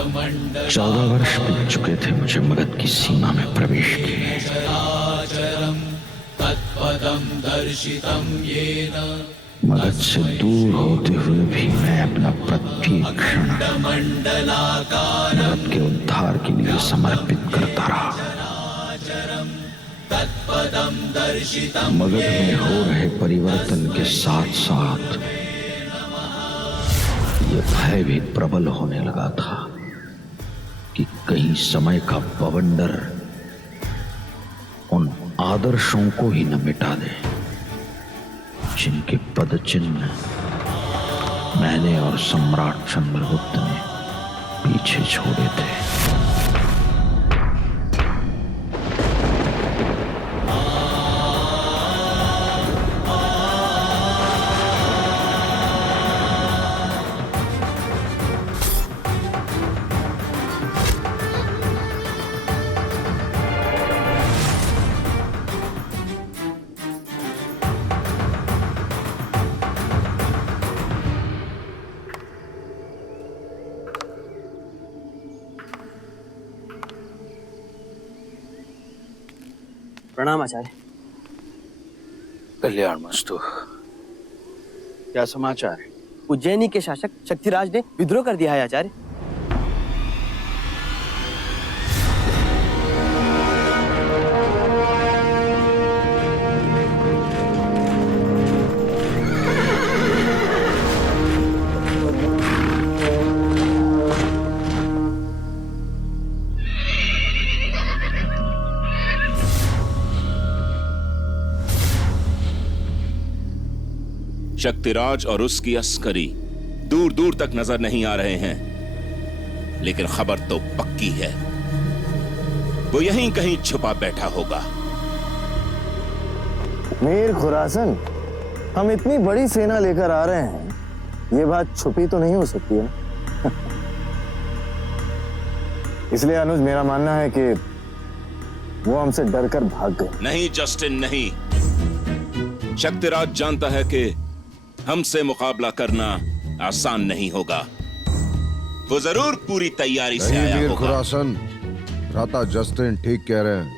14 वर्ष बीत चुके थे मुझे मगध की सीमा में प्रवेश किए। मगध से दूर होते हुए भी मैं अपना प्रत्येक क्षण मगध के उद्धार के लिए समर्पित करता रहा। मगध में हो रहे परिवर्तन के साथ साथ ये भय भी प्रबल होने लगा था कि कहीं समय का बवंडर उन आदर्शों को ही न मिटा दे जिनके पद चिन्ह मैंने और सम्राट चंद्रगुप्त ने पीछे छोड़े थे। प्रणाम आचार्य। कल्याणमस्तु। क्या समाचार है? उज्जैनी के शासक शक्तिराज ने विद्रोह कर दिया है आचार्य। शक्तिराज और उसकी अस्करी दूर दूर तक नजर नहीं आ रहे हैं, लेकिन खबर तो पक्की है, वो यहीं कहीं छुपा बैठा होगा। मीर खुरासन, हम इतनी बड़ी सेना लेकर आ रहे हैं, ये बात छुपी तो नहीं हो सकती है ना? इसलिए अनुज, मेरा मानना है कि वो हमसे डरकर भाग गए। नहीं जस्टिन, नहीं। शक्तिराज जानता है कि हमसे मुकाबला करना आसान नहीं होगा। वो जरूर पूरी तैयारी से आया मीर होगा। खुरासन, भ्राता जस्टिन ठीक कह रहे हैं।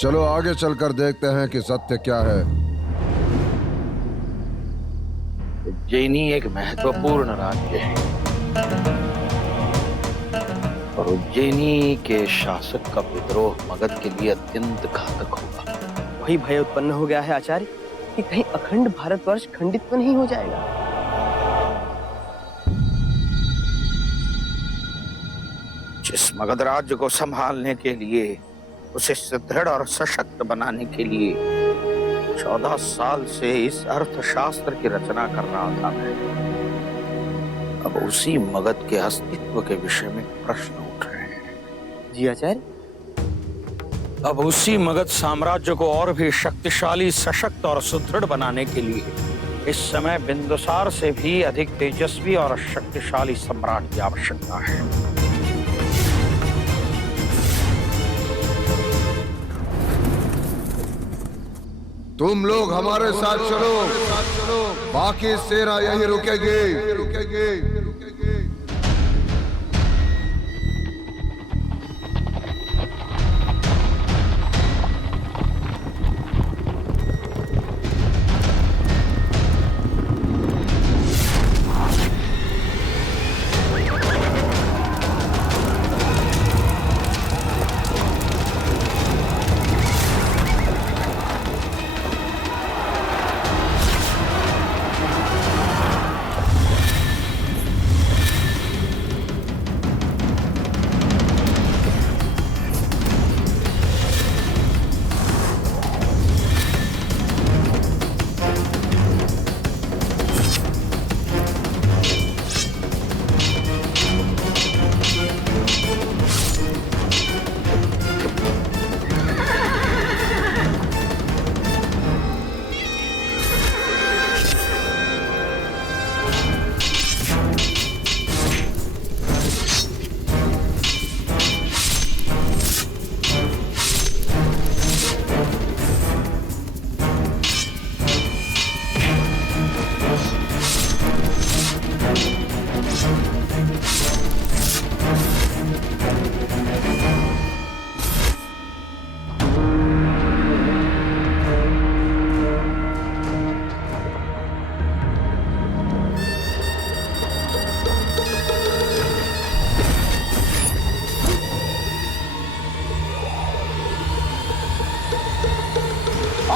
चलो आगे चलकर देखते हैं कि सत्य क्या है। उज्जैनी एक महत्वपूर्ण राज्य है और उज्जैनी के शासक का विद्रोह मगध के लिए अत्यंत घातक होगा। वही भय उत्पन्न हो गया है आचार्य कि कहीं अखंड भारतवर्ष खंडित तो नहीं हो जाएगा। जिस मगध राज्य को संभालने के लिए, उसे सुदृढ़ और सशक्त बनाने के लिए 14 साल से इस अर्थशास्त्र की रचना कर रहा था मैं, अब उसी मगध के अस्तित्व के विषय में प्रश्न उठ रहे हैं। जी आचार्य। अब उसी मगध साम्राज्य को और भी शक्तिशाली, सशक्त और सुदृढ़ बनाने के लिए इस समय बिंदुसार से भी अधिक तेजस्वी और शक्तिशाली सम्राट की आवश्यकता है। तुम लोग हमारे साथ चलो, बाकी सेना यहीं रुकेगी।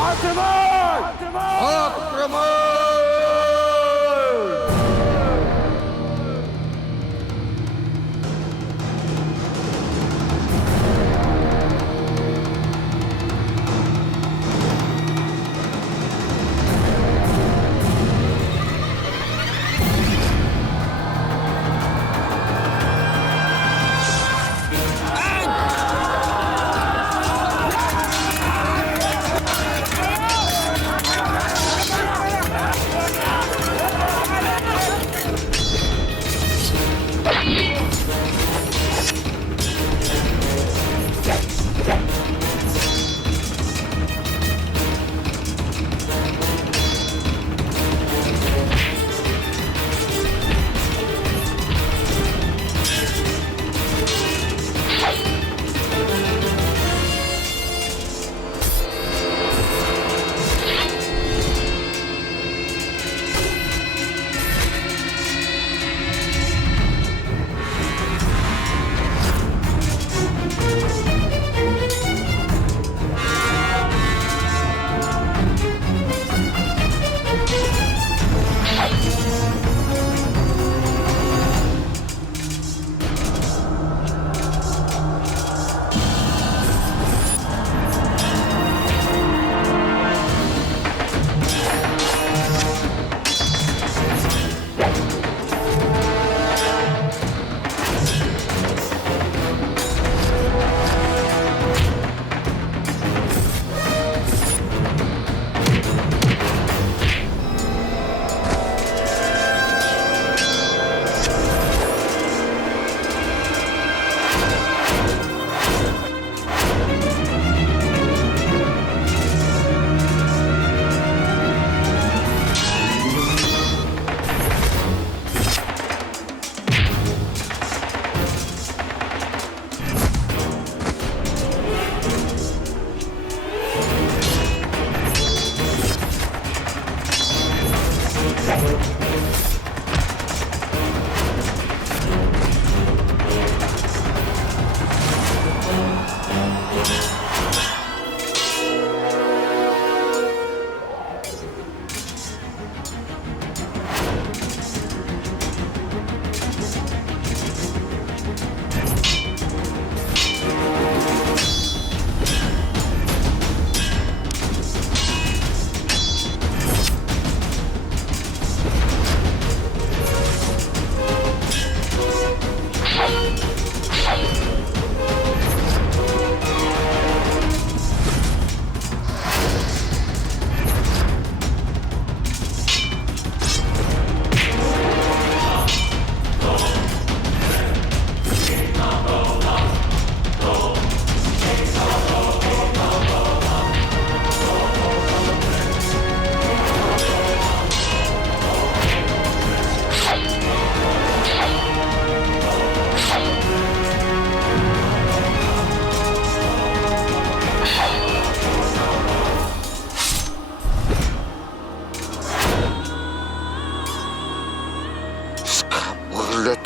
आक्रमण! आक्रमण!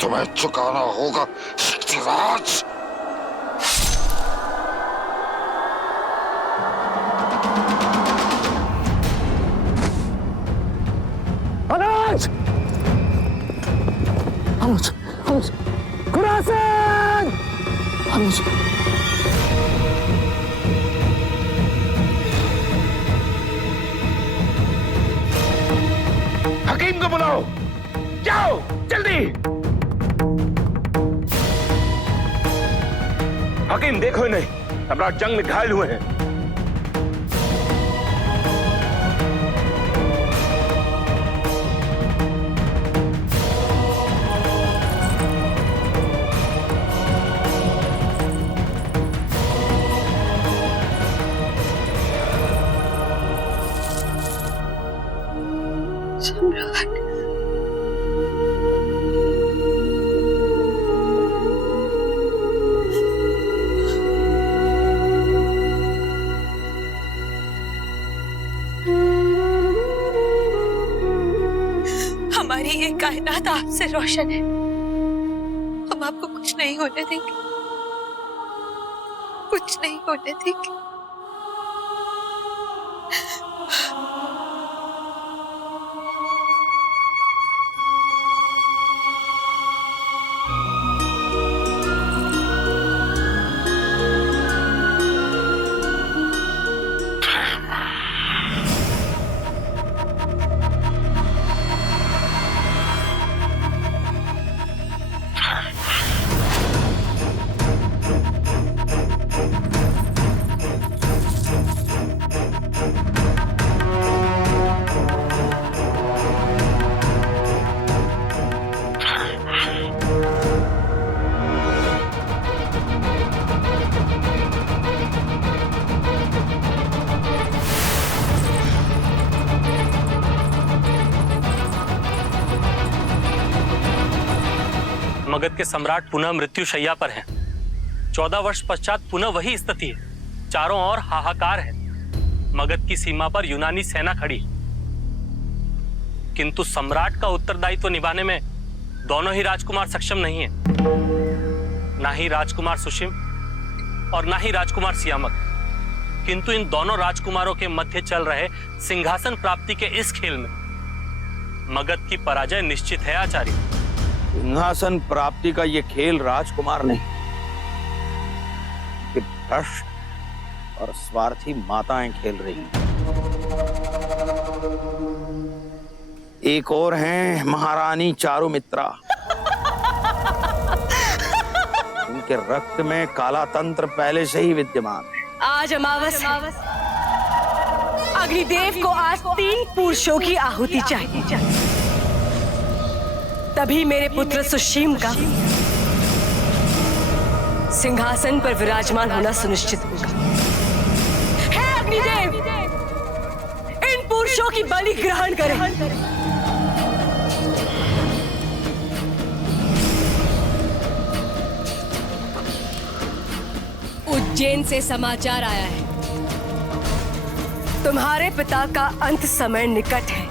तुम्हें चुकाना होगा शक्तिराज। अनुज! अनुज! अनुज! खुरासन! अनुज! हकीम को बुलाओ, जाओ जल्दी। हकीम देखो नहीं, सम्राट जंग में घायल हुए हैं। हमारी ये कायनात आपसे रोशन है, हम आपको कुछ नहीं होने देंगे, कुछ नहीं होने देंगे। मगध के सम्राट पुनः मृत्यु शैया पर हैं। 14 वर्ष पश्चात पुनः वही स्थिति है। चारों ओर हाहाकार है। मगध की सीमा पर यूनानी सेना खड़ी है, किंतु सम्राट का उत्तरदायित्व निभाने में दोनों ही राजकुमार सक्षम नहीं है। ना ही राजकुमार सुशिम और ना ही राजकुमार सियामक। किंतु इन दोनों राजकुमारों के मध्य चल रहे सिंहासन प्राप्ति के इस खेल में मगध की पराजय निश्चित है आचार्य। सिंहासन प्राप्ति का ये खेल राजकुमार नहीं, ये भ्रष्ट और स्वार्थी माताएं खेल रही हैं। एक और हैं महारानी चारुमित्रा। उनके रक्त में काला तंत्र पहले से ही विद्यमान है। आज अमावस है। अग्निदेव को आज 3 पुरुषों की आहुति चाहिए, तभी मेरे पुत्र सुशीम का सिंहासन पर विराजमान होना सुनिश्चित होगा। हे अग्निदेव, इन पुरुषों की बलि ग्रहण करें। उज्जैन से समाचार आया है, तुम्हारे पिता का अंत समय निकट है।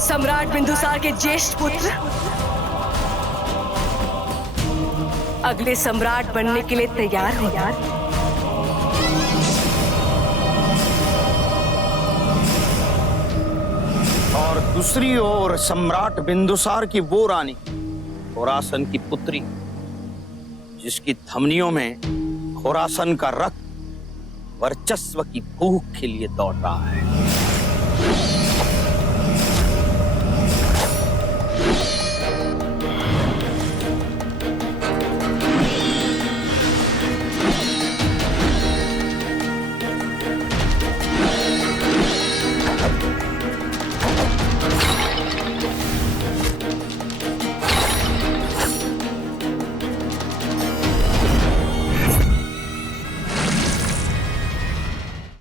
सम्राट बिंदुसार के ज्येष्ठ पुत्र अगले सम्राट बनने के लिए तैयार हो। और दूसरी ओर सम्राट बिंदुसार की वो रानी खोरासन की पुत्री, जिसकी धमनियों में खोरासन का रक्त वर्चस्व की भूख के लिए दौड़ रहा है।